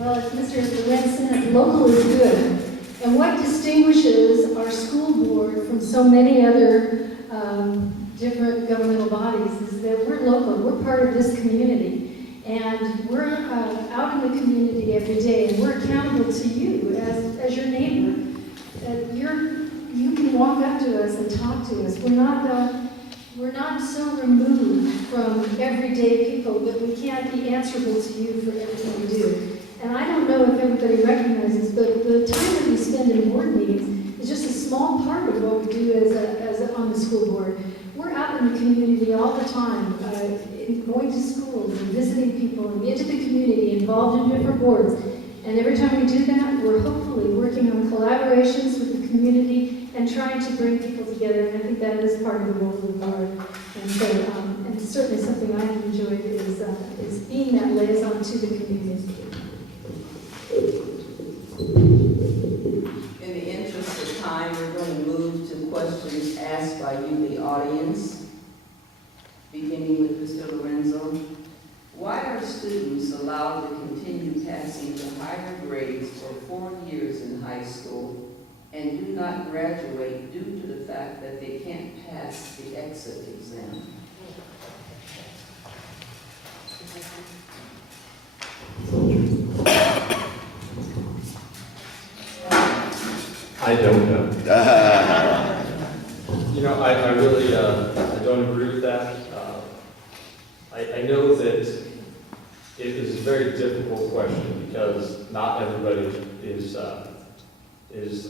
Well, as Mr. Lorenz said, local is good. And what distinguishes our school board from so many other different governmental bodies is that we're local, we're part of this community. And we're out in the community every day, and we're accountable to you as your neighbor. You can walk up to us and talk to us. We're not so removed from everyday people that we can't be answerable to you for everything we do. And I don't know if everybody recognizes, but the time that we spend in board meetings is just a small part of what we do as on the school board. We're out in the community all the time, going to schools and visiting people and into the community, involved in different boards. And every time we do that, we're hopefully working on collaborations with the community and trying to bring people together. And I think that is part of the role of the board. And so, and certainly something I have enjoyed is being that liaison to the community. In the interest of time, we're going to move to questions asked by you, the audience, beginning with Mr. Lorenzo. Why are students allowed to continue passing the higher grades for 4 years in high school and do not graduate due to the fact that they can't pass the exit exam? I don't know. You know, I really I don't agree with that. I know that it is a very difficult question because not everybody is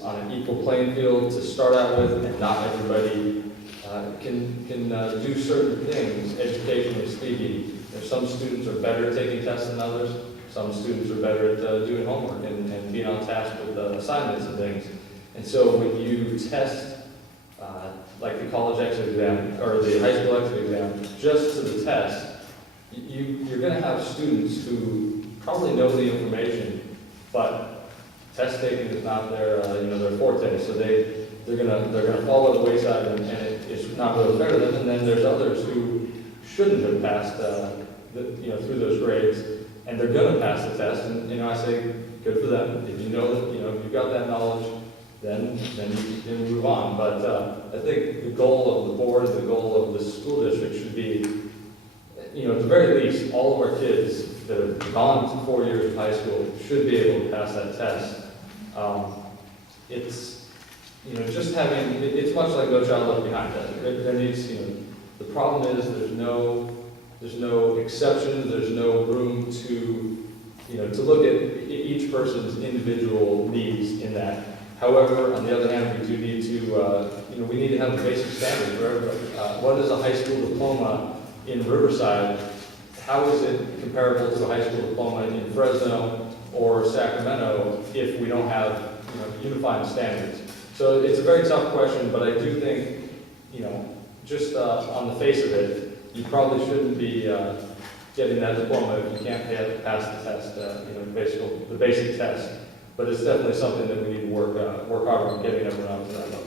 on an equal playing field to start out with, and not everybody can do certain things, educationally speaking. Some students are better at taking tests than others. Some students are better at doing homework and being on task with assignments and things. And so when you test, like the college exit exam, or the high school exit exam, just to the test, you're going to have students who probably know the information, but test taking is not their forte. So they're gonna fall to the wayside, and it's not really fair to them. And then there's others who shouldn't have passed, through those grades, and they're going to pass the test. And I say, good for them. If you know that, if you've got that knowledge, then you can move on. But I think the goal of the board, the goal of the school district should be, at the very least, all of our kids that have gone to 4 years of high school should be able to pass that test. It's, just having, it's much like No Child Left Behind test. There needs, the problem is there's no exceptions, there's no room to, to look at each person's individual needs in that. However, on the other hand, we do need to, we need to have the basic standards for everybody. What is a high school diploma in Riverside? How is it comparable to a high school diploma in Fresno or Sacramento if we don't have, unified standards? So it's a very tough question, but I do think, just on the face of it, you probably shouldn't be getting that diploma if you can't pass the test, the basic test. But it's definitely something that we need to work hard on getting everyone out to that level.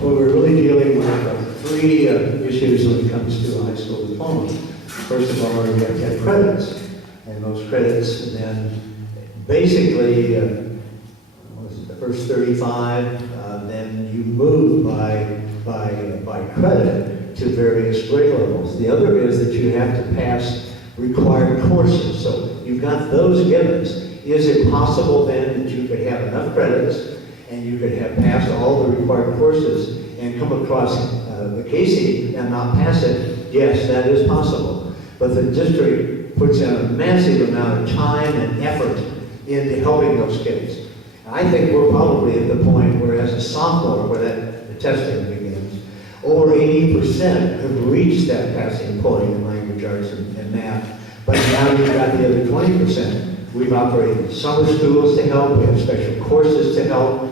Well, we're really dealing with three issues when it comes to a high school diploma. First of all, we have to have credits, and those credits then basically, the first 35, then you move by credit to various grade levels. The other is that you have to pass required courses. So you've got those givens. Is it possible then that you could have enough credits and you could have passed all the required courses and come across the Casey and not pass it? Yes, that is possible. But the district puts in a massive amount of time and effort into helping those kids. I think we're probably at the point where, as a sophomore, where the testing begins, over 80% have reached that passing point in language arts and math. But now you've got the other 20%. We've operated summer schools to help, we have special courses to help,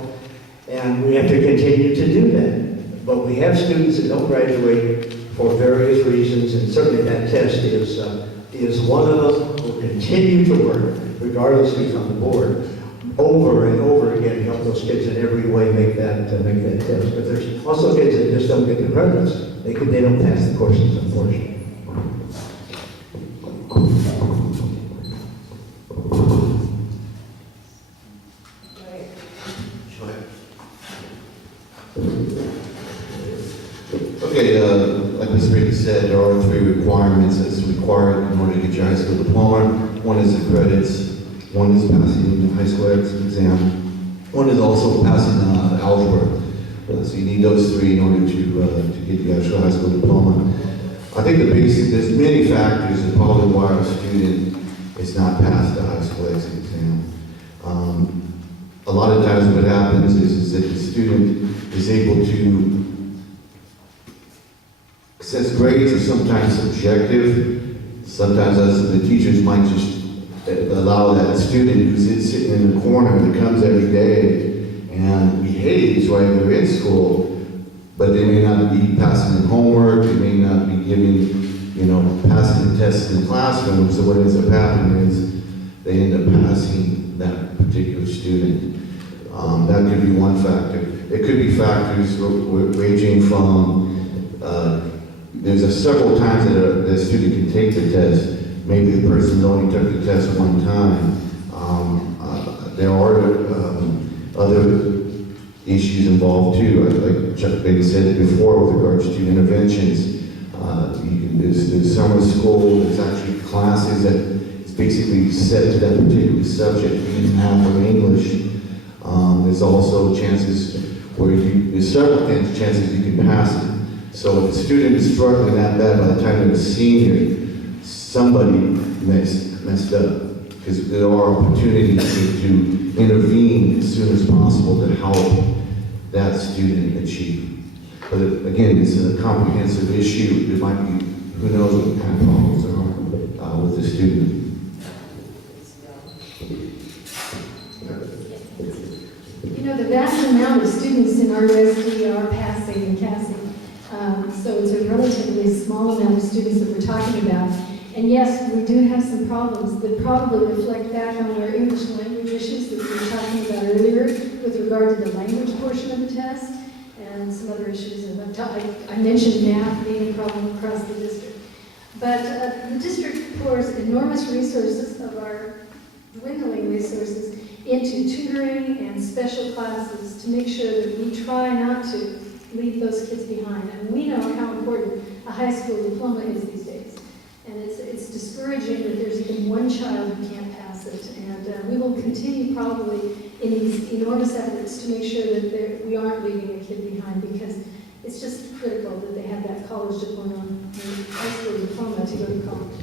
and we have to continue to do that. But we have students that don't graduate for various reasons, and certainly that test is one of them. We'll continue to work, regardless who's on the board, over and over again, help those kids in every way make that test. But there's also kids that just don't get the credits. They don't pass the courses, unfortunately. three requirements that's required in order to get your high school diploma. One is the credits, one is passing the high school exam, one is also passing algebra. So you need those three in order to get your actual high school diploma. I think there's many factors that probably why a student is not passed the high school exit exam. A lot of times what happens is that the student is able to, since grades are sometimes subjective, sometimes the teachers might just allow that student who's sitting in the corner that comes every day and behaves while they're in school, but they may not be passing the homework, they may not be giving, passing the tests in the classroom, so what ends up happening is they end up passing that particular student. That could be one factor. It could be factors ranging from, there's several times that the student can take the test. Maybe the person only took the test one time. There are other issues involved too. Like Chuck Bailey said before with regards to interventions. There's summer school, there's actually classes that it's basically set to that particular subject, in math or English. There's also chances where there's several chances you can pass it. So if a student is struggling that bad by the time they're a senior, somebody messed up. Because there are opportunities to intervene as soon as possible to help that student achieve. But again, it's a comprehensive issue. There might be, who knows what kind of problems there are with the student. The vast amount of students in RUSD are passing and CASing. So it's a relatively small amount of students that we're talking about. And yes, we do have some problems that probably reflect back on our English language issues that we were talking about earlier with regard to the language portion of the test and some other issues. And I mentioned math being a problem across the district. But the district pours enormous resources of our dwindling resources into tutoring and special classes to make sure that we try not to leave those kids behind. And we know how important a high school diploma is these days. And it's discouraging that there's even one child who can't pass it. And we will continue probably in these enormous efforts to make sure that we aren't leaving a kid behind, because it's just critical that they have that college diploma, high school diploma to go to college.